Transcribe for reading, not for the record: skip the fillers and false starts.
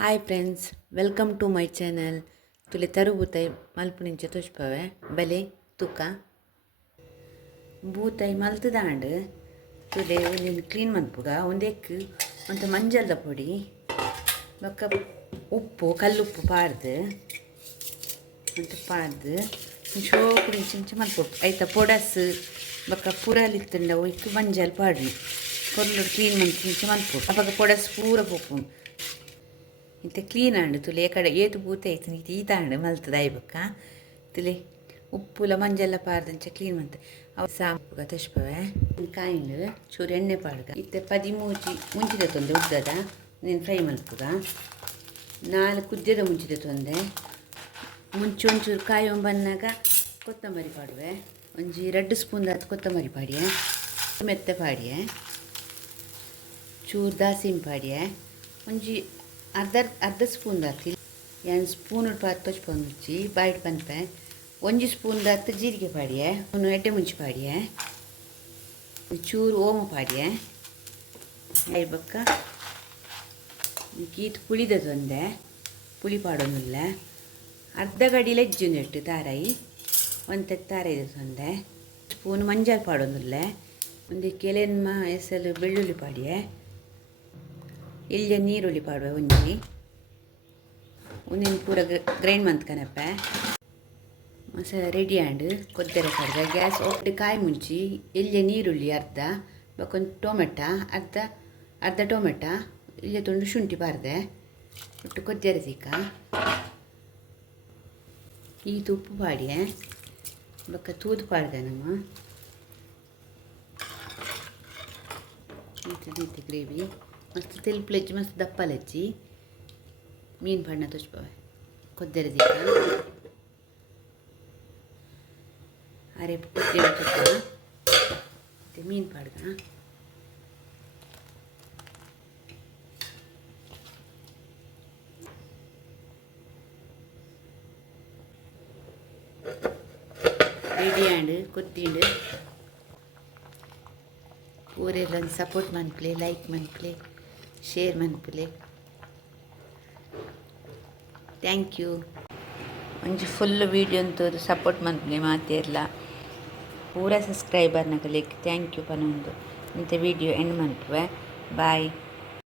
Hi friends, welcome to my channel. ತುಲೆ ತರು ಮಲ್ಪುನಿಂಚ ತೋಚ್ಪವೆ ಬಲೆ ತುಕ ಬೂತಾಯಿ ಮಲ್ತದಾಂಡ್ ತುಲೆ ಒಂದಿನ ಕ್ಲೀನ್ ಮನ್ಪುಗ ಒಂದೆಕ್ ಒಂತ ಮಂಜಲ್ದ ಪೊಡಿ ಬೊಕ್ಕ ಉಪ್ಪು ಕಲ್ಲುಪ್ಪು ಪಾಡ್ದು ಶೋಕುಡು ಇಂಚ ಮಲ್ಪು ಐತ ಪೊಡಸ್ ಬೊಕ್ಕ ಪುರಲಿತ್ತಂಡ ಒಯ್ಕ್ ಮಂಜಲ್ ಪಾಡ್ನು ಕೊರ್ಲು ಕ್ಲೀನ್ ಮಂಚ ಮಲ್ಪು ಅವಾಗ ಪೊಡಸ್ ಪೂರ ಪೊಪ್ಪು ಇಂತ ಕ್ಲೀನ್ ಆಂಡು ತುಲೆ ಕಡೆ ಏತು ಬೂತೆ ಐತೆ ನೀತಿ ಈತಾಂಡು ಮಲ್ತದ ಐಬಕ್ಕ ತುಲೆ ಉಪ್ಪುಲ ಮಂಜೆಲ್ಲ ಪಾರ್ದಂಚ ಕ್ಲೀನ್ ಮಂತ ಅವು ಸಾಂಪುಗ ತಶ್ಪವೆ ಕಾಯಿಂಡು ಚೂರು ಎಣ್ಣೆ ಪಾಡ್ಗ ಇತ್ತೆ ಪದಿ ಮುಂಚಿದ ತೊಂದೆ ಉದ್ದದ ನೀನು ಫ್ರೈ ಮಲ್ಪುಗ 4 ಕುದ್ಯದ ಮುಂಚಿದ ತೊಂದೆ ಒಂಚೂರು ಕಾಯಿ ಬನ್ನಾಗ ಕೊತ್ತಂಬರಿ ಪಾಡುವೆ ಒಂಜಿ 2 ಸ್ಪೂನ್ ಕೊತ್ತಂಬರಿ ಪಾಡಿಯೆ ಮೆತ್ತೆ ಪಾಡಿಯೆ ಚೂರು ದಾಸಿಮ್ ಪಾಡಿಯೆ ಒಂಜಿ ಅರ್ಧ ಸ್ಪೂನ್ ದಾತಿ 2 ಸ್ಪೂನ್ ಪಚ್ಪೊಂಚಿ ಬಾಯ್ಡ್ ಪನ್ಪೆ 1 ಸ್ಪೂನ್ ದಾತ್ ಜೀರಿಗೆ ಪಾಡಿಯೆ ಎಡ್ಡೆ ಮುಂಚಿ ಪಾಡಿಯೆ ಚೂರು ಓಮ ಪಾಡಿಯೆ ಐಬಕ್ಕ ಗೀತ್ ಪುಳಿದ ತೊಂದೆ ಪುಳಿ ಪಾಡೋನುಲ್ಲ ಅರ್ಧ ಗಡಿಲ ಎಜ್ಜು ನೆಟ್ಟು ತಾರಾಯಿ ಒಂತೆ ತಾರೈದ ತೊಂದೆ ಸ್ಪೂನ್ ಮಂಜಾಲ್ ಪಾಡೋನುಲ್ಲ ಒಂದು ಕೆಲೆನ್ಮ ಹೆಸರು ಬೆಳ್ಳುಳ್ಳಿ ಪಾಡಿಯೆ ಇಲ್ಲಿಯ ನೀರುಳ್ಳಿ ಪಾಡುವೆ ಒಂದಿನ ಪೂರ ಗ್ರೈಂಡ್ ಮಂತ್ಕನಪ್ಪೆ ಮಸಾಲ ರೆಡಿ ಆಂಡು ಕೊದ್ದೆರೆ ಪಾಡ್ದೆ ಗ್ಯಾಸ್ ಒಟ್ಟು ಕಾಯಿ ಮುಂಚಿ ಇಲ್ಲಿಯ ನೀರುಳ್ಳಿ ಅರ್ಧ ಬಕ್ಕೊಂದು ಟೊಮೆಟ ಅರ್ಧ ಟೊಮೆಟ ಇಲ್ಲಿಯ ತುಂಡು ಶುಂಠಿ ಪಾರ್ದೆ ಒಟ್ಟು ಕೊದ್ದೆರೆ ಸಿಕ್ಕ ಈ ತುಪ್ಪು ಪಾಡಿಯೆ ಬಕ್ಕ ತೂದು ಪಾಡ್ದೆ ನಮ್ಮ ನೀತಿ ಗ್ರೇವಿ ಮಸ್ತ್ ತೆಲ್ಪುಲೆಜ್ಜಿ ಮಸ್ತ್ ದಪ್ಪಲೆಜ್ಜಿ ಮೀನು ಬಣ್ಣ ತೋಚ್ಪವೆ ಕೊದ್ದೆರೆ ದಿಕ್ಕ ಅರೆ ಕೊದ್ದೆರೆ ತುಪ್ಪ ಮತ್ತು ಮೀನು ಪಾಡ್ಗ ರೆಡಿ ಆಂಡ್ ಕೊತ್ತಿಂಡು ಊರೆಲ್ಲ ಸಪೋರ್ಟ್ ಮನ್ಪುಲೆ ಲೈಕ್ ಮನ್ಪುಲೆ ಶೇರ್ ಮನ್ಪುಲೆ ಥ್ಯಾಂಕ್ ಯು ಒಂಜಿ ಫುಲ್ ವೀಡಿಯೋ ತೋದು ಸಪೋರ್ಟ್ ಮನ್ಪುಲೆ ಮಾತೆರ್ಲ ಪೂರ ಸಬ್ಸ್ಕ್ರೈಬರ್ನಗಲಿಕ್ಕೆ ಥ್ಯಾಂಕ್ ಯು ಪನೊಂದು ಇಂಥ ವೀಡಿಯೋ ಎಂಡ್ ಮನ್ಪುವೆ ಬಾಯ್.